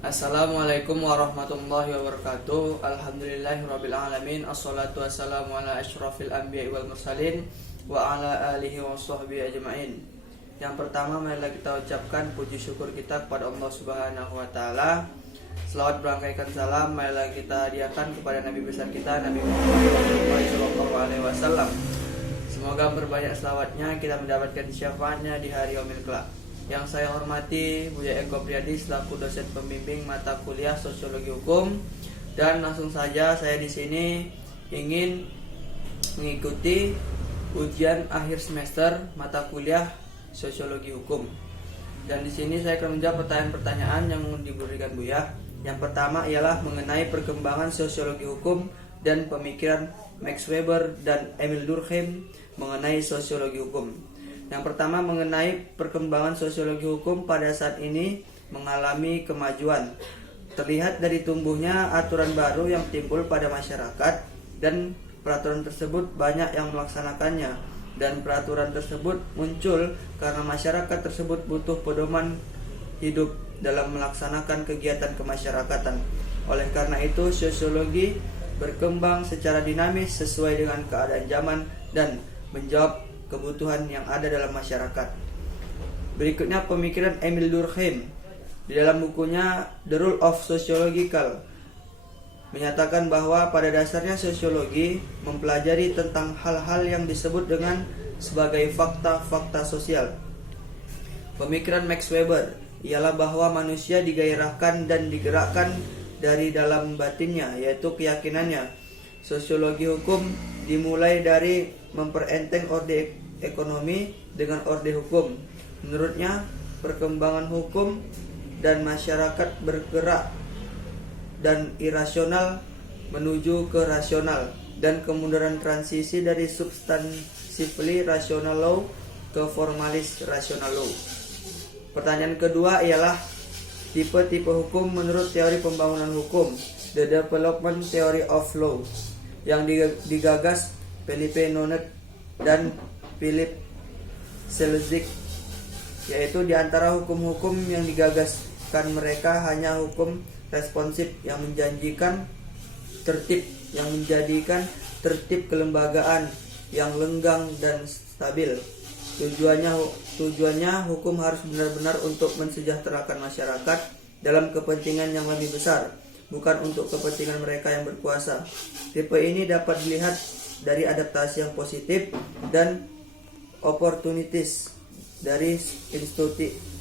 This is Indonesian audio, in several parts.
Assalamualaikum warahmatullahi wabarakatuh. Alhamdulillahirabbil alamin. Assalatu wassalamu ala asyrafil anbiya'i wal mursalin wa ala alihi wa sahbihi ajma'in. Yang pertama, marilah kita ucapkan puji syukur kita kepada Allah Subhanahu wa taala. Selawat berangkaikan salam marilah kita hadiahkan kepada Nabi besar kita, Nabi Muhammad sallallahu alaihi wasallam. Semoga berbanyak selawatnya kita mendapatkan syafaatnya di hari yaumil kelak. Yang saya hormati Buya Eko Priyadi selaku dosen pembimbing mata kuliah Sosiologi Hukum, dan langsung saja saya di sini ingin mengikuti ujian akhir semester mata kuliah Sosiologi Hukum. Dan di sini saya akan menjawab pertanyaan-pertanyaan yang diberikan Buya. Yang pertama ialah mengenai perkembangan sosiologi hukum dan pemikiran Max Weber dan Emil Durkheim mengenai sosiologi hukum. Yang pertama, mengenai perkembangan sosiologi hukum pada saat ini mengalami kemajuan. Terlihat dari tumbuhnya aturan baru yang timbul pada masyarakat, dan peraturan tersebut banyak yang melaksanakannya. Dan peraturan tersebut muncul karena masyarakat tersebut butuh pedoman hidup dalam melaksanakan kegiatan kemasyarakatan. Oleh karena itu, sosiologi berkembang secara dinamis sesuai dengan keadaan zaman dan menjawab kebutuhan yang ada dalam masyarakat. Berikutnya pemikiran Emil Durkheim. Di dalam bukunya The Rule of Sociological menyatakan bahwa pada dasarnya sosiologi mempelajari tentang hal-hal yang disebut dengan sebagai fakta-fakta sosial. Pemikiran Max Weber ialah bahwa manusia digairahkan dan digerakkan dari dalam batinnya, yaitu keyakinannya. Sosiologi hukum dimulai dari memperenteng orde ekonomi dengan orde hukum. Menurutnya, perkembangan hukum dan masyarakat bergerak dan irasional menuju ke rasional, dan kemunduran transisi dari substantively rational law ke formalis rational law. Pertanyaan kedua ialah tipe-tipe hukum menurut teori pembangunan hukum, the development theory of law, yang digagas Philippe Nonet dan Philip Selznick, yaitu di antara hukum-hukum yang digagaskan mereka hanya hukum responsif yang menjanjikan tertib, yang menjadikan tertib kelembagaan yang lenggang dan stabil. Tujuannya hukum harus benar-benar untuk mensejahterakan masyarakat dalam kepentingan yang lebih besar, bukan untuk kepentingan mereka yang berkuasa. Tipe ini dapat dilihat dari adaptasi yang positif dan opportunities dari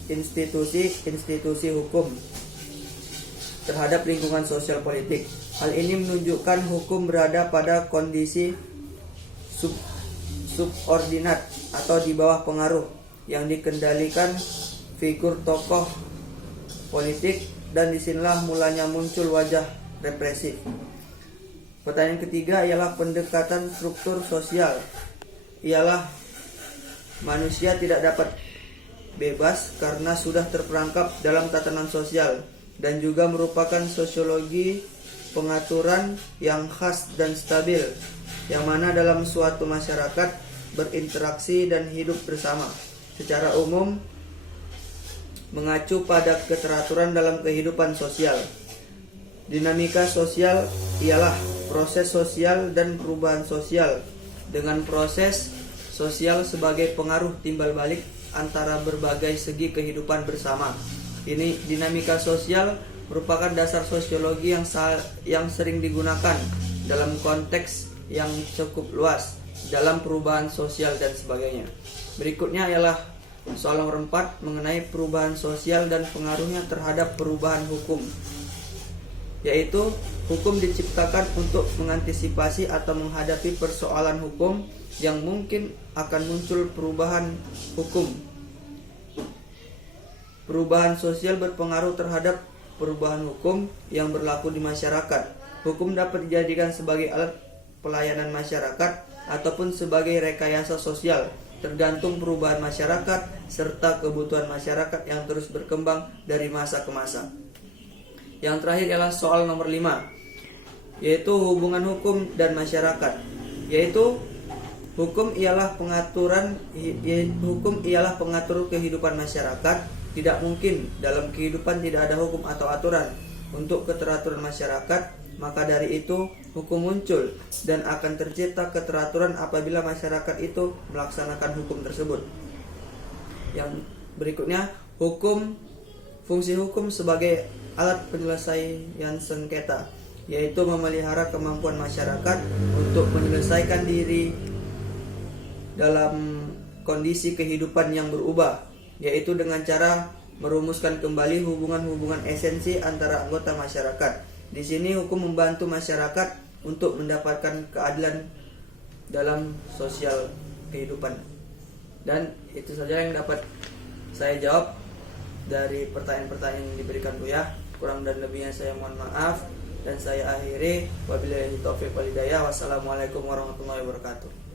institusi hukum terhadap lingkungan sosial politik. Hal ini menunjukkan hukum berada pada kondisi subordinat atau di bawah pengaruh yang dikendalikan figur tokoh politik, dan disinilah mulanya muncul wajah represif. Pertanyaan ketiga ialah pendekatan struktur sosial. Ialah manusia tidak dapat bebas karena sudah terperangkap dalam tatanan sosial, dan juga merupakan sosiologi pengaturan yang khas dan stabil, yang mana dalam suatu masyarakat berinteraksi dan hidup bersama secara umum mengacu pada keteraturan dalam kehidupan sosial. Dinamika sosial ialah proses sosial dan perubahan sosial, dengan proses sosial sebagai pengaruh timbal balik antara berbagai segi kehidupan bersama. Ini dinamika sosial merupakan dasar sosiologi yang sering digunakan dalam konteks yang cukup luas dalam perubahan sosial dan sebagainya. Berikutnya ialah soal nomor 4 mengenai perubahan sosial dan pengaruhnya terhadap perubahan hukum, yaitu hukum diciptakan untuk mengantisipasi atau menghadapi persoalan hukum yang mungkin akan muncul perubahan hukum. Perubahan sosial berpengaruh terhadap perubahan hukum yang berlaku di masyarakat. Hukum dapat dijadikan sebagai alat pelayanan masyarakat ataupun sebagai rekayasa sosial, tergantung perubahan masyarakat serta kebutuhan masyarakat yang terus berkembang dari masa ke masa. Yang terakhir ialah soal nomor 5, yaitu hubungan hukum dan masyarakat, yaitu hukum ialah pengatur kehidupan masyarakat, Tidak mungkin dalam kehidupan tidak ada hukum atau aturan untuk keteraturan masyarakat, maka dari itu hukum muncul dan akan tercipta keteraturan apabila masyarakat itu melaksanakan hukum tersebut. Yang berikutnya, fungsi hukum sebagai alat penyelesaian sengketa, yaitu memelihara kemampuan masyarakat untuk menyelesaikan diri dalam kondisi kehidupan yang berubah, yaitu dengan cara merumuskan kembali hubungan-hubungan esensi antara anggota masyarakat. Di sini hukum membantu masyarakat untuk mendapatkan keadilan dalam sosial kehidupan. Dan itu saja yang dapat saya jawab dari pertanyaan-pertanyaan yang diberikan Buya. Kurang dan lebihnya saya mohon maaf, dan saya akhiri wabillahi taufiq wal hidayah. Wassalamualaikum warahmatullahi wabarakatuh.